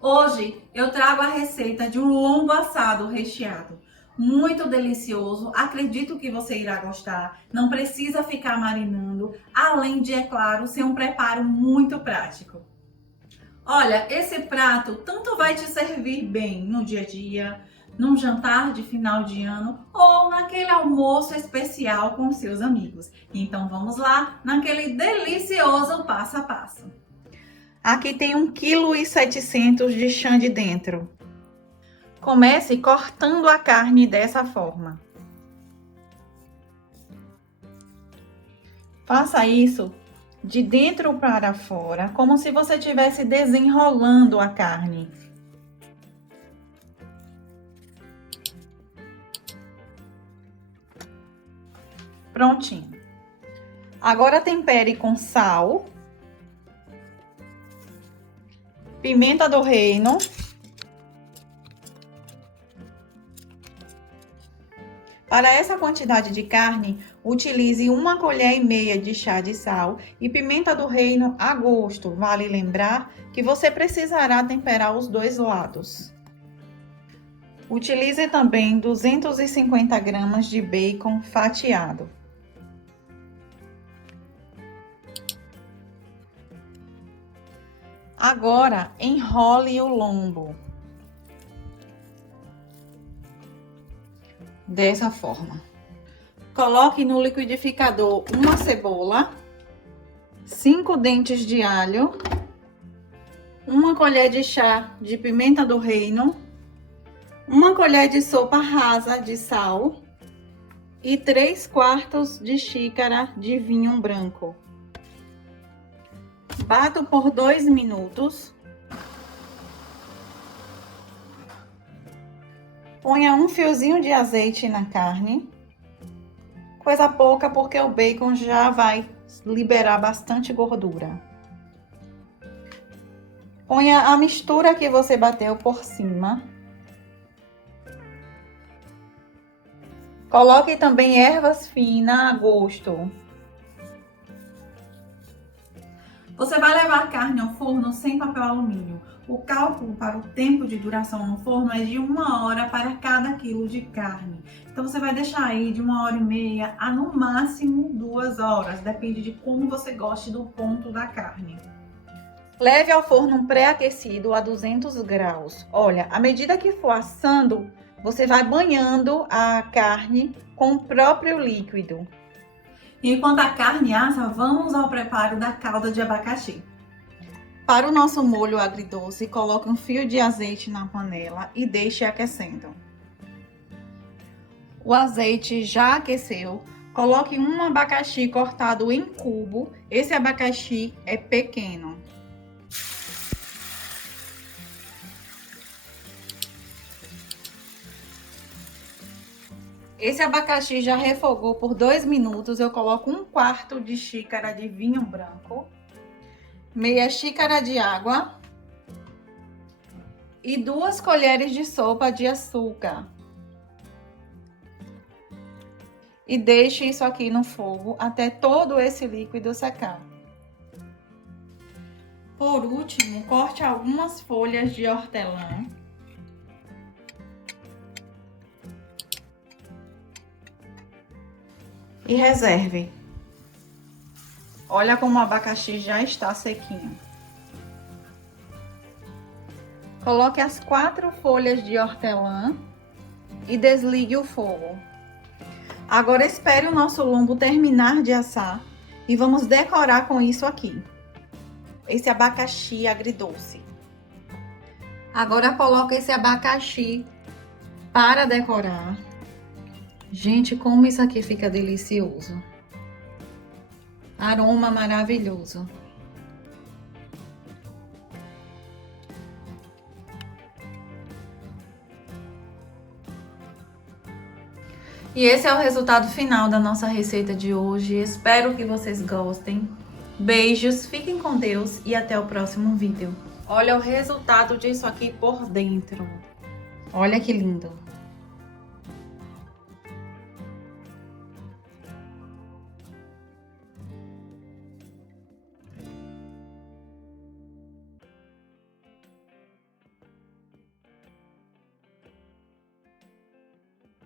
Hoje eu trago a receita de um lombo assado recheado. Muito delicioso, acredito que você irá gostar. Não precisa ficar marinando, além de, é claro, ser um preparo muito prático. Olha, esse prato tanto vai te servir bem no dia a dia, num jantar de final de ano ou naquele almoço especial com seus amigos. Então vamos lá, naquele delicioso passo a passo. Aqui tem 1,7 kg de chã de dentro. Comece cortando a carne dessa forma. Faça isso de dentro para fora, como se você estivesse desenrolando a carne. Prontinho. Agora tempere com sal, pimenta do reino, para essa quantidade de carne, utilize 1,5 colher de chá de sal e pimenta do reino a gosto. Vale lembrar que você precisará temperar os dois lados. Utilize também 250 gramas de bacon fatiado. Agora, enrole o lombo. Dessa forma. Coloque no liquidificador uma cebola, 5 dentes de alho, 1 colher de chá de pimenta do reino, 1 colher de sopa rasa de sal e 3/4 de xícara de vinho branco. Bato por 2 minutos. Ponha um fiozinho de azeite na carne. Coisa pouca, porque o bacon já vai liberar bastante gordura. Ponha a mistura que você bateu por cima. Coloque também ervas finas a gosto. Você vai levar a carne ao forno sem papel alumínio. O cálculo para o tempo de duração no forno é de 1 hora para cada quilo de carne. Então você vai deixar aí de 1h30 a no máximo 2 horas, depende de como você goste do ponto da carne. Leve ao forno pré-aquecido a 200 graus. Olha, à medida que for assando, você vai banhando a carne com o próprio líquido. Enquanto a carne assa, vamos ao preparo da calda de abacaxi. Para o nosso molho agridoce, coloque um fio de azeite na panela e deixe aquecendo. O azeite já aqueceu. Coloque um abacaxi cortado em cubo. Esse abacaxi é pequeno. Esse abacaxi já refogou por 2 minutos. Eu coloco 1/4 de xícara de vinho branco, meia xícara de água e 2 colheres de sopa de açúcar. E deixe isso aqui no fogo até todo esse líquido secar. Por último, corte algumas folhas de hortelã. E reserve. Olha como o abacaxi já está sequinho. Coloque as 4 folhas de hortelã e desligue o fogo. Agora espere o nosso lombo terminar de assar e vamos decorar com isso aqui. Esse abacaxi agridoce. Agora coloque esse abacaxi para decorar. Gente, como isso aqui fica delicioso. Aroma maravilhoso. E esse é o resultado final da nossa receita de hoje. Espero que vocês gostem. Beijos, fiquem com Deus e até o próximo vídeo. Olha o resultado disso aqui por dentro. Olha que lindo.